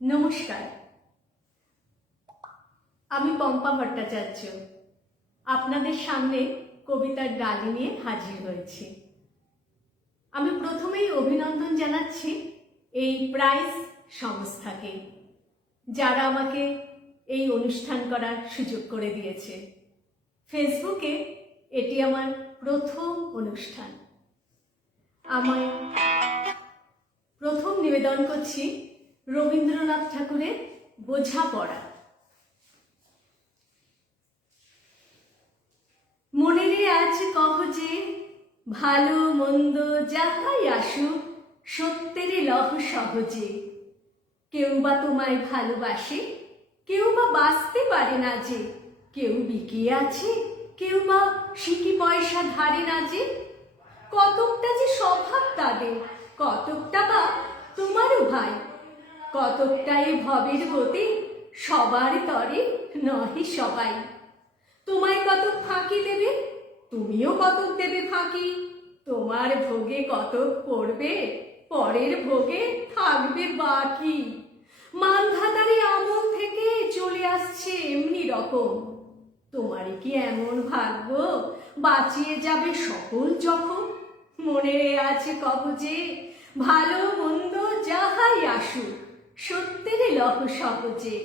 নমস্কার। আমি পম্পা ভট্টাচার্য। আপনাদের সামনে কবিতার ডালি নিয়ে হাজির হয়েছি। আমি প্রথমেই অভিনন্দন জানাচ্ছি এই প্রাইজ সংস্থাকে, যারা আমাকে এই অনুষ্ঠান করার সুযোগ করে দিয়েছে। ফেসবুকে এটি আমার প্রথম অনুষ্ঠান। আমায় প্রথম নিবেদন করছি রবীন্দ্রনাথ ঠাকুরের বোঝাপড়া মনেরে আছে কহ যে, ভালো মন্দ যাহাই আসুক, সত্যের লহ সহজে। কেউ বা তোমায় ভালোবাসে, কেউ বা বাঁচতে পারে না যে। কেউ বিকিয়ে আছে, কেউ বা সিকি পয়সা ধারে না যে। কতকটা যে স্বভাব তাদের, কতকটা বা তোমারও ভাই কতকটা এ ভবের গতি সবার তরে নহে সবাই। তোমায় কতক ফাঁকি দেবে, তুমিও কতক দেবে ফাঁকি। তোমার ভোগে কতক পড়বে, পরের ভোগে থাকবে বাকি। মানধাতারি আমল থেকে চলে আসছে এমনি রকম। তোমার কি এমন ভাগ্য? বাঁচিয়ে যাবে সকল যখন। মনে আছে কবজে, ভালো মন্দ যাহাই আসুক। সত্যের লহ সহজে।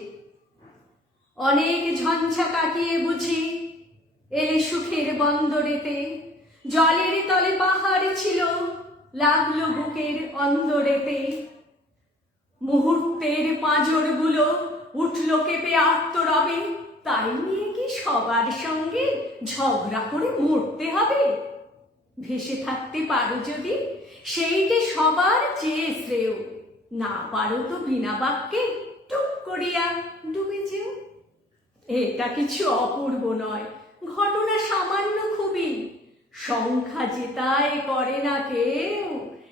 অনেক ঝঞ্ঝা কাটিয়ে বুঝি, এলে সুখের বন্দরেতে, জলের তলে পাহাড় ছিল, লাগল বুকের অন্দরেতে। মুহূর্তের পাঁজরগুলো উঠল কেঁপে আত্মরবে তাই নিয়ে কি সবার সঙ্গে ঝগড়া করে মরতে হবে? ভেসে থাকতে পারো যদি সেইটে সবার চেয়ে শ্রেয়। না পারো তো বিনা বাক্যে টুক করিয়া। ডুবে যেও এটা কিছু অপূর্ব নয় ঘটনা সামান্য খুবই। সংখ্যা জেতায় করে না কেউ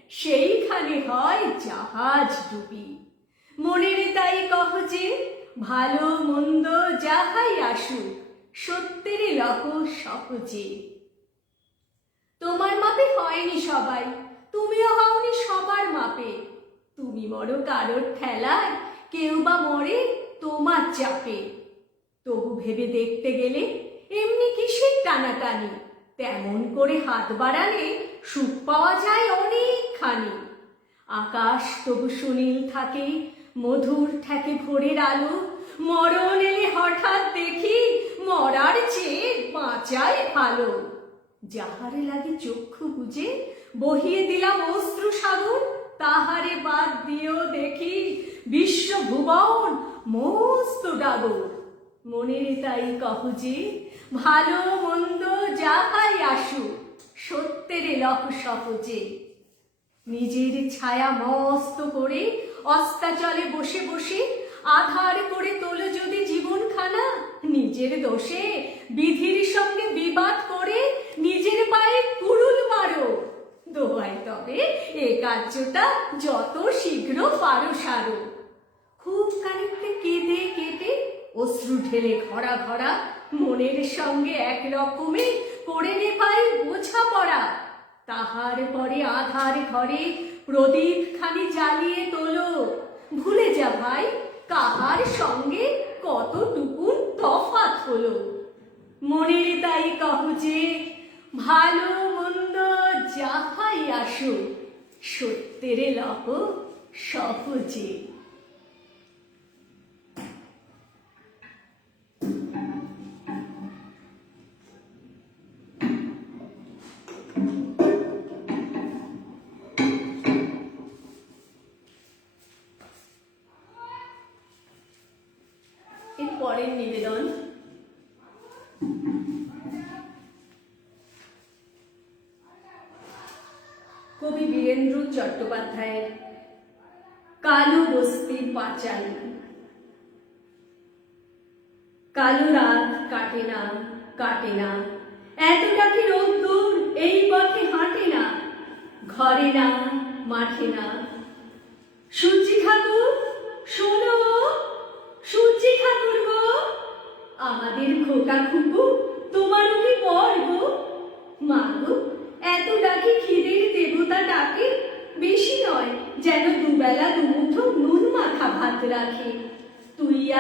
সেইখানে হয় জাহাজ ডুবি। মনের তাই কহ যে ভালো মন্দ যাহাই আসুক সত্যের লহ সহজে তোমার মাপে হয়নি সবাই তুমিও হওনি সবার মাপে তুমি মরো কারোর ঠেলায়, কেউ বা মরে তোমার চাপে। তবু ভেবে দেখতে গেলে এমনি কিসের টানাটানি? তেমন করে হাত বাড়ালে সুখ পাওয়া যায় অনেকখানি। আকাশ তবু সুনীল থাকে, মধুর ঠেকে ভোরের আলো। মরণ এলে হঠাৎ দেখি মরার চেয়ে বাঁচাই ভালো। যাহারে লাগে চক্ষু বুঝে বহিয়ে দিলাম অশ্রু সাগর তাহারে বাদ দিয়েও দেখি বিশ্ব ভুবন মস্ত ডাগর। মনের তাই কহ যে, ভালো মন্দ যাহাই আসুক, সত্যের লহ সহজে। নিজের ছায়া মস্ত করে অস্তাচলে বসে বসে, আধার করে তোলো যদি জীবনখানা, নিজের দোষে বিধির সঙ্গে বিবাদ করে নিজের পায়ে কুড়ুল মারো। দোয়াই তবে এ কার্যটা যত শীঘ্র পারো সারো। খুব খানিকটা কেঁদে কেটে অশ্রু ঢেলে ঘরা ঘরা মনের সঙ্গে এক রকমে করে নে ভাই বোঝা পড়া। তাহার পরে আধার ঘরে প্রদীপ খানি জ্বালিয়ে তোলো। ভুলে যা ভাই, কাহার সঙ্গে কতটুকুন তফাৎ হলো? মনের তাই কহ যে, ভালো যাহাই আসুক সত্যের লহ সহজে কবি বীরেন্দ্র চট্টোপাধ্যায়ের কালো বস্তির পাঁচালী। কালো রাত কাটে না কাটে না। এতটা কি রোদ্দুর এই পথে হাঁটে না। ঘরে না, মাঠে না। সূর্যি ঠাকুর, শোনো। সূর্যি ঠাকুর গো, আমাদের খোকা খুকু তোমারও কি পর গো মা গো এত ডাকে খিদের দেবতা ডাকে বেশি নয় যেন দুবেলা দুমুঠো নুন মাখা ভাত রাখে তুই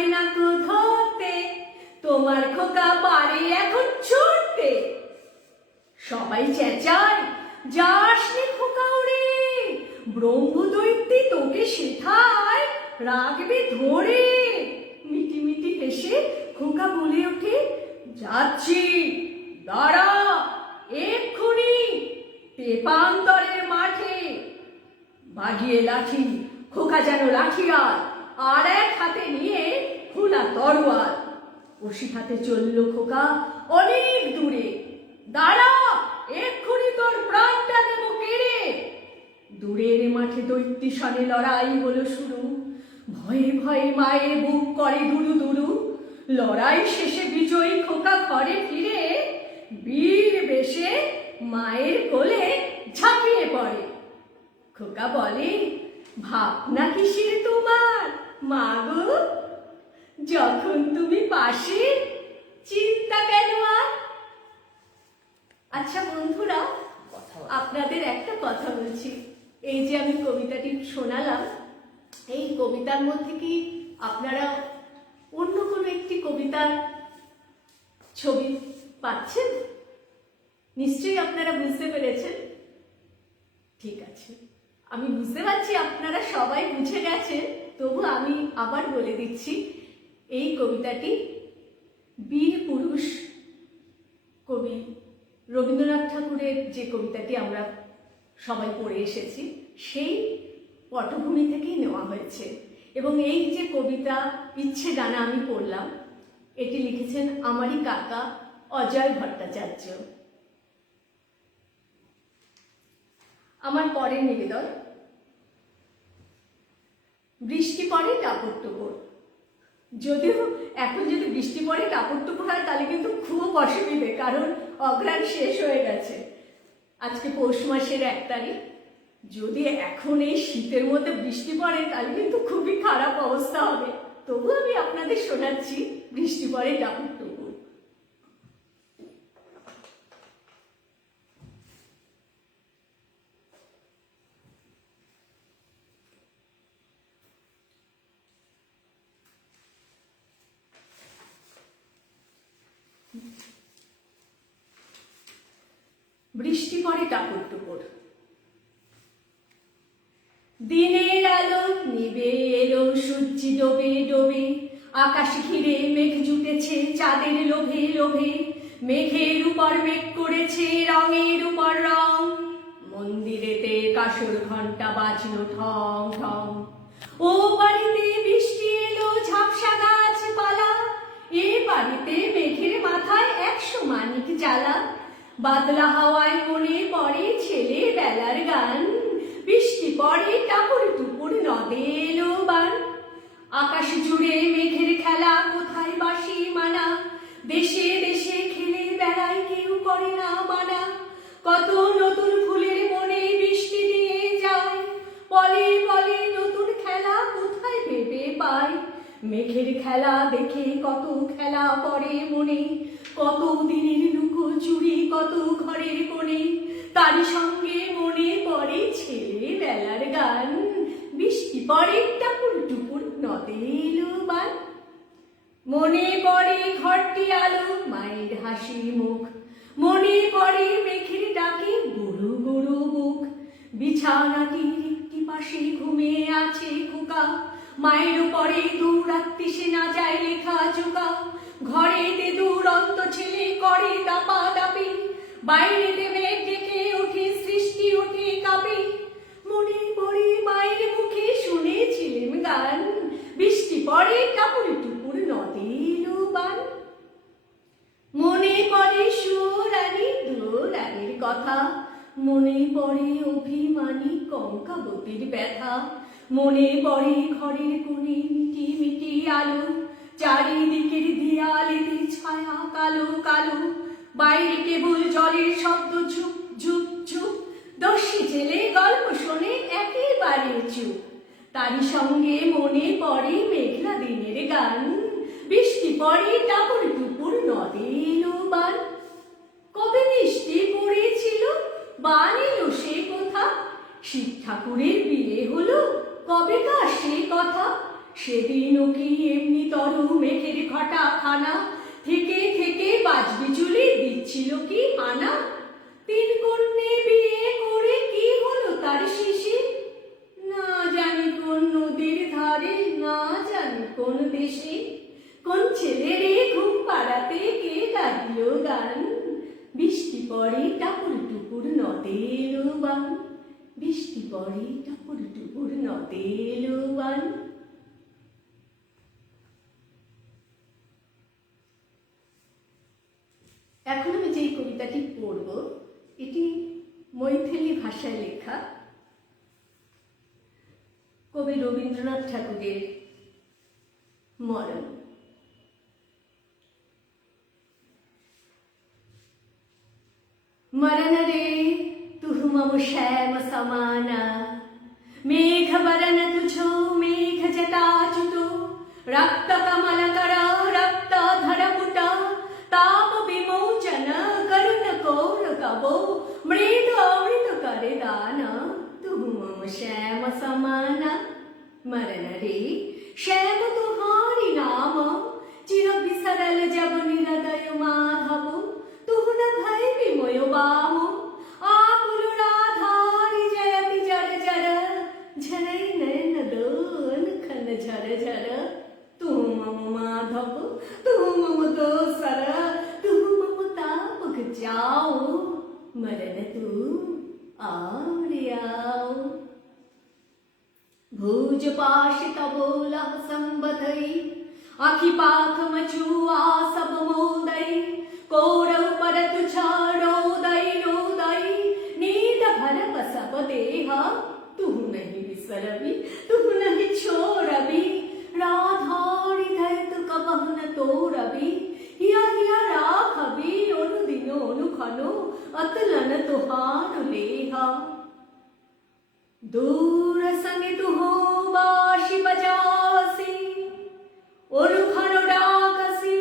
পারবে না কো ধরতে। তোমার খোকা পারে এখন ছুটতে। সবাই চেঁচায় যাস রে খোকা উড়ে ব্রহ্মদৈত্যে তোকে শেখায়, রাখবে ধরে। মিটি মিটি হেসে খোকা বলে ওঠে, যাচ্ছি, দাঁড়া, এক্ষুনি তেপান্তরের মাঠে। বাগিয়ে লাঠি, খোকা যেন লাঠিয়াল আর এক হাতে নিয়ে খোলা তরোয়াল। ওসি হাতে চলল খোকা, অনেক দূরে। দাঁড়া, এক্ষুনি তোর প্রাণটা দেবো কেড়ে। দূরের মাঠে দৈত্যিসনে লড়াই হলো শুরু। ভয়ে ভয়ে মায়ের বুক করে দুরু দুরু লড়াই শেষে বিজয়ী খোকা ঘরে ফিরে, বীর বেশে মায়ের কোলে ঝাঁপিয়ে পড়ে। খোকা বলে, ভাবনা কিসের তোমার? মা গো যখন তুমি পাশে চিন্তা কেন আর? আচ্ছা বন্ধুরা আপনাদের একটা কথা বলছি। এই যে আমি কবিতাটি শোনালাম এই কবিতার মধ্যে কি আপনারা অন্য কোনো একটি কবিতার ছবি পাচ্ছেন? নিশ্চয়ই আপনারা বুঝতে পেরেছেন। ঠিক আছে। আমি বুঝতে পারছি আপনারা সবাই বুঝে গেছেন তবু আমি আবার বলে দিচ্ছি। এই কবিতাটি বীর পুরুষ কবি রবীন্দ্রনাথ ঠাকুরের যে কবিতাটি আমরা সবাই পড়ে এসেছি, সেই পটভূমি থেকেই নেওয়া হয়েছে। এবং এই যে কবিতা, ইচ্ছে ডানা আমি পড়লাম, এটি লিখেছেন আমারই কাকা অজয় ভট্টাচার্য। আমার পরের নিবেদন, বৃষ্টি পড়ে টাপড় টুপড় যদিও এখন যদি বৃষ্টি পড়ে কাপড় টুকুর হয়, তাহলে কিন্তু খুব অসুবিধে, কারণ অগ্রাণ শেষ হয়ে গেছে। আজকে পৌষ মাসের এক তারিখ। যদি এখন এই শীতের মধ্যে বৃষ্টি পড়ে, তাহলে কিন্তু খুবই খারাপ অবস্থা হবে। তবু আমি আপনাদের শোনাচ্ছি, বৃষ্টি পড়ে টাপুর টুকুর বৃষ্টি পড়ে টাপুর টুপুর দিনের আলো নিবে এলো সূর্য ডোবে ডোবে। আকাশ ঘিরে মেঘ জুটেছে চাঁদের লোভে লোভে। মেঘের উপর মেঘ করেছে রঙের উপর রং। মন্দিরেতে কাসর ঘণ্টা বাজলো ঠং ঠং ও বাড়িতে বৃষ্টি এলো ঝাপসা গাছ পালা এ বাড়িতে মেঘের মাথায় একশো মানিক জ্বালা। বাদলা হাওয়ায় মনে পড়ে ছেলে বেলার গান। বৃষ্টি পড়ে টাপুর টুপুর নদে এলো বান আকাশ জুড়ে মেঘের খেলা, কোথায় বাসি মানা দেশে দেশে খেলে বেড়ায় কেউ করে না মানা। কত নতুন ফুলের মনে বৃষ্টি দিয়ে যায়। পলে পলে নতুন খেলা কোথায় ভেবে পায়? মেঘের খেলা দেখে কত খেলা পড়ে মনে। কত দিনের চুরি কত ঘরের কোণে? তার সঙ্গে মনে পড়ে ছেলে বেলার গান। বৃষ্টি পড়ে টাপুর টুপুর নদে মনে পড়ে ঘরটি আলো, মায়ের হাসি মুখ। মনে পড়ে মেঘের ডাকে গরু গুরু বুক বিছানাটির একটি পাশে ঘুমিয়ে আছে খোকা। মায়ের পরে দৌড়াত্তি সে না যায় লেখা চোকা ঘরেতে দূরন্ত ছেলে করে দাপা দাপি বাইরেতে মেঘ ডেকে ওঠে, সৃষ্টি ওঠে কাঁপে। মনে পড়ে মায়ের মুখে শুনেছিলেন গান, বৃষ্টি পড়ে কাপড়ে টুপুর নদে বান মনে পড়ে সুরানি দুরানির কথা, মনে পড়ে অভিমানী কঙ্কাবতীর ব্যথা, মনে পড়ে ঘরের কোণে মিটি মিটি আলো। চারিদিকের দেয়ালেতে ছায়া, কালো কালো। বাইরে কেবল জলের শব্দ, ঝুপ ঝুপ ঝুপ। দস্যি জেলে গল্প শোনে একেবারে চুপ। তারই সঙ্গে মনে পড়ে মেঘলা দিনের গান। বৃষ্টি পড়ে টাপুর টুপুর নদে এলো বান কবে বৃষ্টি পড়েছিল? বান সে কথা? শিব ঠাকুরের বিয়ে হলো? কবে কা সে কথা? সেদিনও কি এমনি তরু মেঘের ঘটা খানা থেকে থেকে বাজবি চুলি দিচ্ছিল কি হানা তিন কন্যে বিয়ে করে কি হলো তার শিশি? না জানি কোন নদীর ধারে, না জানি কোন দেশে। কোন ছেলের ঘুম পাড়াতে কে গাইল গান? বৃষ্টি পড়ে টাপুর টুপুর নদে বান বৃষ্টি পড়ে টাপুর টুপুর নদে বান এখন আমি যে কবিতাটি পড়ব, এটি মৈথিলি ভাষায় লেখা। কবি রবীন্দ্রনাথ ঠাকুরের মরণ। মরণ রে, তুহ মম শ্যাম সমানা। মেঘ বরণ তুঝো, মেঘ জটাচুত রক্ত কমল করা పాపో మృగామృత కరే దాన తు మమ శ్యామ సమాన మరణ రే శ్యామ తుహారి నామ చిర విసరల జబ నిర सकलन तुहान लेहा दूर समित हो बाशी बजासी, उलखन डाकसी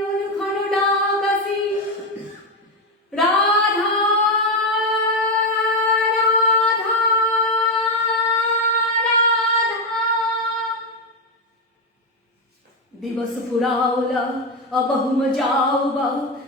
उलखन डाकसी। राधा राधा राधा। दिवस पुरावला अबहुम जाऊ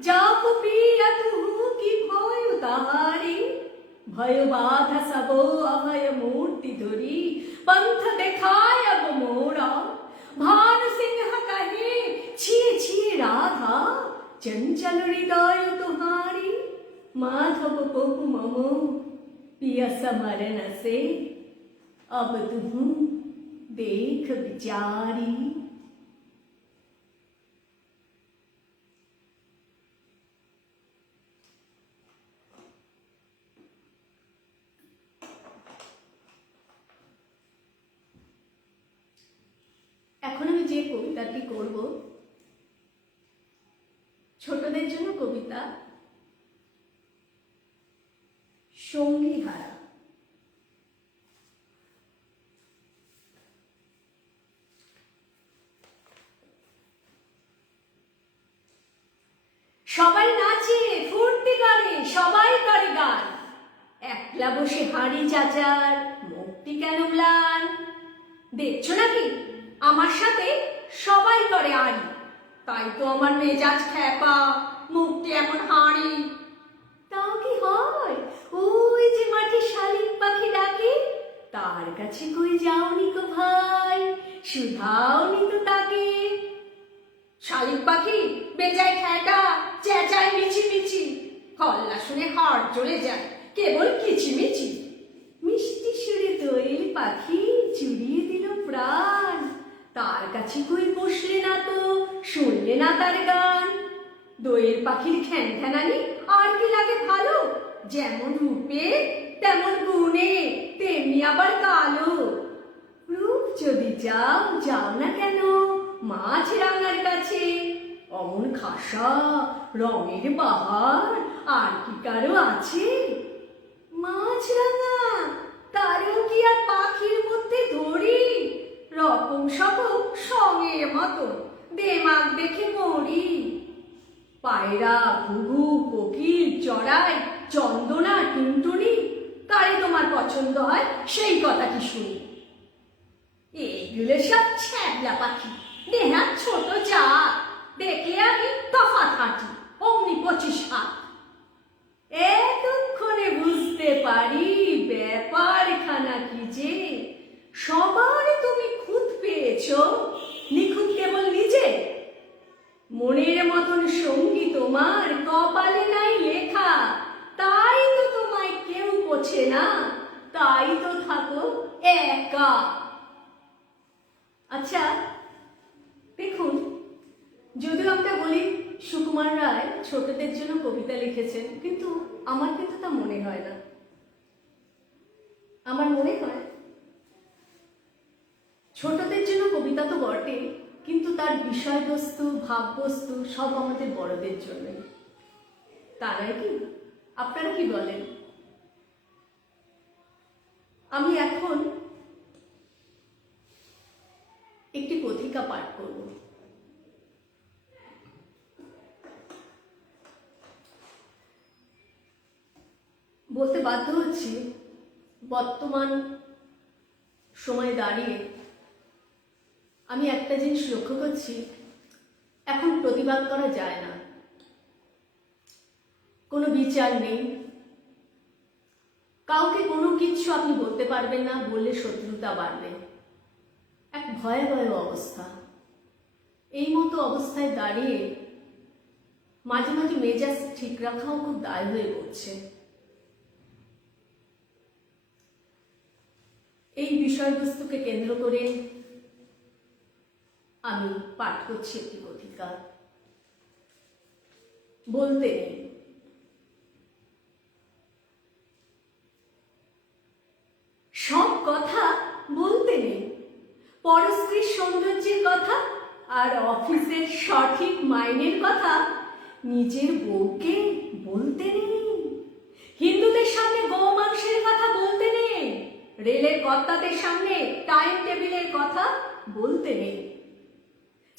जापु प्रिय की भोय उतारी। भय बाध सबो अभय मूर्ति धुरी। पंथ देखाय अब मोरा। भान सिंह कहे छिए छी, राधा, चंचल हृदय तुम्हारी। माधव पोप ममो पिय समरण से। अब तुम देख विचारी। যে কবিতাটি করব, ছোটদের জন্য কবিতা সঙ্গী হারা সবাই নাচে, ফুর্তি করে, সবাই করে গান। একলা বসে হাড়ি চাচার মুক্তি কেন ম্লান? দেখছ নাকি? আমার সাথে সবাই করে আড়ি। তাই তো আমার মেজাজ খ্যাপা, মুখটি এমন হাঁড়ি। তাও কি হয়? ওই যে মাঠে শালিক পাখি ডাকে, তার কাছে কই যাওনি গো ভাই? শুধাওনি তো তাকে। শালিক পাখি বেজায় খ্যাটা চেঁচায় মিছি মিছি হল্লা শুনে হাড় চড়ে যায়, কেবল কিচিমিচি। মিষ্টি সুরে দোয়েল পাখি চুরিয়ে দিল প্রাণ তার কাছে কই বসলে না তো? শুনলে না তার গান। দইয়ের পাখির খ্যান খ্যানানি আর কি লাগে ভালো? যেমন রূপে, তেমন গুণে, তেমনি আবার কালো। রূপ যদি যাও যাও না কেন? মাছ রাঙার কাছে। অমন খাসা, রঙের বাহার, আর কি কারও আছে? মাছ রাঙা, তারও কি আর পাখির মধ্যে ধরি? রকম সকম সঙ্গে মতো দেমাগ দেখে মরি পায়রা, ঘুঘু, কোকিল, চড়াই, চন্দনা, টুনটুনি, কারে তোমার পছন্দ হয় সেই কথা কি শুনি? এইগুলো সব ছ্যাবলা পাখি দেহা ছোট যা দেখলে আমি তফাত হাঁটি, অমনি পঁচিশ হাত। এতক্ষণে বুঝতে পারি ব্যাপারখানা কি যে সবার তুমি খুঁত পেয়েছ। নিখুঁত কেবল নিজে। মনের মতন সঙ্গী তোমার কপালে নাই লেখা। তাই তো তোমায় কেউ পোছে না, তাই তো থাকো একা। আচ্ছা দেখুন, যদিও আমরা বলি, সুকুমার রায় ছোটদের জন্য কবিতা লিখেছেন, কিন্তু আমার কিন্তু তা মনে হয় না। আমার মনে হয় ছোটদের জন্য কবিতা তো বটে, কিন্তু তার বিষয়বস্তু, ভাববস্তু সব আমাদের বড়দের জন্য তারাই কি? আপনারা কি বলেন? আমি এখন একটি কথিকা পাঠ করব। বলতে বাধ্য হচ্ছি, বর্তমান সময়ে দাঁড়িয়ে আমি একটা জিনিস লক্ষ্য করছি, এখন প্রতিবাদ করা যায় না। কোনো বিচার নেই। কাউকে কোনো কিছু আপনি বলতে পারবেন না, বললে শত্রুতা বাড়বে। এক ভয়াবহ অবস্থা। এই মতো অবস্থায় দাঁড়িয়ে মাঝে মাঝে মেজাজ ঠিক রাখাও খুব দায় হয়ে পড়ছে। এই বিষয়বস্তুকে কেন্দ্র করে আমি পাঠ করছি একটি কথিকা বলতে নেই। সব কথা বলতে নেই। পরস্ত্রীর সৌন্দর্যের কথা আর অফিসের সঠিক মাইনের কথা নিজের বউকে বলতে নেই। হিন্দুদের সামনে গো মাংসের কথা বলতে নেই। রেলের কর্তাদের সামনে টাইম টেবিলের কথা বলতে নেই।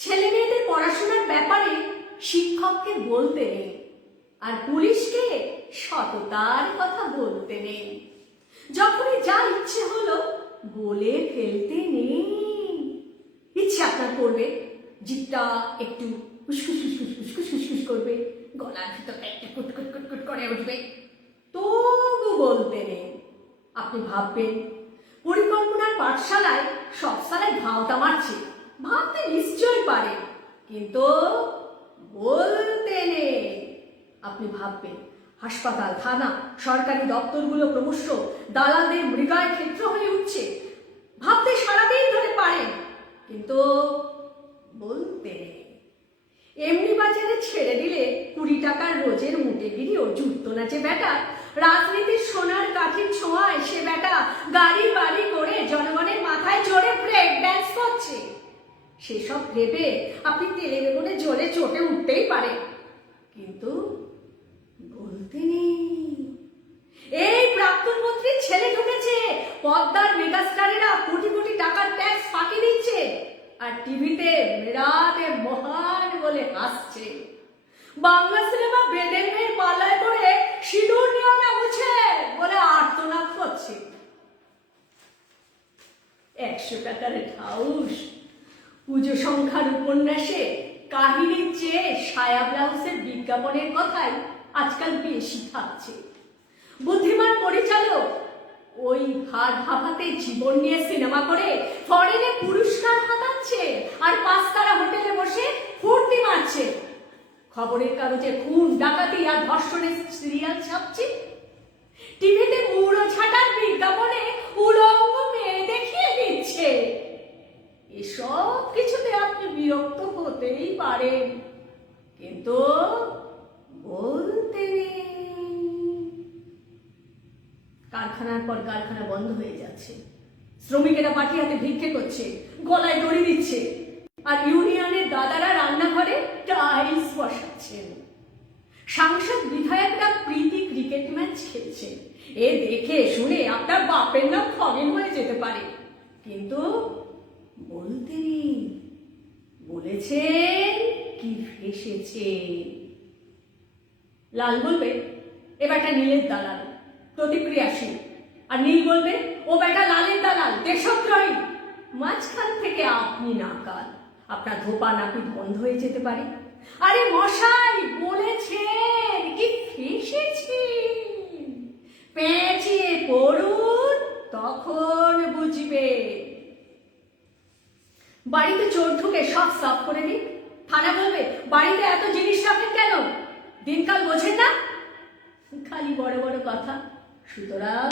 ছেলে মেয়েদের পড়াশোনার ব্যাপারে শিক্ষককে বলতে নেই আর পুলিশকে সততার কথা বলতে নেই। যখনই যা ইচ্ছে হলো বলে ফেলতে নেই। ইচ্ছে আপনার করবে জিপটা একটু ফুসফুস করবে, গলার ভিতরটা একটু কুটকুট কুটকুট করে উঠবে। তবু বলতে নেই। আপনি ভাববেন, পরিকল্পনার পাঠশালায় সব সালায় ভাওতা মারছে। ভাবতে নিশ্চয়ই পারে কিন্তু বলতে নেই। আপনি ভাববেন, হাসপাতাল, থানা, সরকারি দপ্তরগুলো ক্রমশ দালালদের মৃগায় ক্ষেত্র হয়ে উঠছে। ভাবতে সারাদিন ধরে পারেন, কিন্তু বলতে এমনি বাজারে ছেড়ে দিলে কুড়ি টাকার রোজের মুটে গিরিও জুটতো না যে বেটা রাজনীতির সোনার কাঠির ছোঁয়ায় সে বেটা গাড়ি বাড়ি করে জনগণের মাথায় সেসব ভেবে আপনি তেলে বেগুনে জলে চটে উঠতেই পারে কিন্তু বলতে এই প্রাক্তন মন্ত্রীর ছেলে ঢুকেছে। পদ্মার মেগাস্টারেরা কোটি কোটি টাকার ট্যাক্স ফাঁকি দিচ্ছে আর টিভিতে মেরাতে মহান বলে হাসছে। বাংলা সিনেমা বেদের মেয়ের পাল্লায় করে সিঁদুর নিয়ে না বলে আর্তনাদ করছে। একশো টাকার ঠাউস পুজো সংখ্যার উপন্যাসে কাহিনীর চেয়ে সায়া ব্লাউজের বিজ্ঞাপনের কথাই আজকাল বেশি থাকছে। বুদ্ধিমান পরিচালক ওই ভাত ভাবাতে জীবন নিয়ে সিনেমা করে ফরেনে পুরস্কার হাতাচ্ছে আর পাঁচতারা হোটেলে বসে ফুর্তি মারছে। খবরের কাগজে খুন, ডাকাতি আর ধর্ষণের সিরিয়াল ছাপছে। টিভিতে মুড়ো ছাটার বিজ্ঞাপনে উলঙ্গ মেয়ে দেখিয়ে দিচ্ছে। এসব কিছুতে আপনি বিরক্ত হতেই পারেন। কিন্তু বলতে নেই। কারখানার পর কারখানা বন্ধ হয়ে যাচ্ছে। শ্রমিকেরা পাটি হাতে ভিক্ষে করছে, গলায় দড়ি দিচ্ছে। আর ইউনিয়নের দাদারা রান্নাঘরে টাইলস বসাচ্ছেন। সাংসদ বিধায়করা প্রীতি ক্রিকেট ম্যাচ খেলছে এ দেখে শুনে আপনার বাপের নাম খগেন হয়ে যেতে পারে। কিন্তু বলতে নেই বলেছেন কি ফেসেছে লাল বলবে, এ বেটা নীলের দালাল প্রতিক্রিয়াশীল আর নীল বলবে, ও বেটা লালের দালাল, দেশদ্রোহী। মাঝখান থেকে আপনি নাকাল। আপনার ধোপা নাপিত বন্ধ হয়ে যেতে পারে। আরে মশাই, বলেছেন কি ফেসেছেন পেঁচিয়ে পড়ুন, তখন বুঝবে। বাড়িতে চোর ঢুকে সব সাফ করে দিন থানা বলবে, বাড়িতে এত জিনিস রাখেন কেন? দিনকাল বোঝেন না? খালি বড় বড় কথা। সুতরাং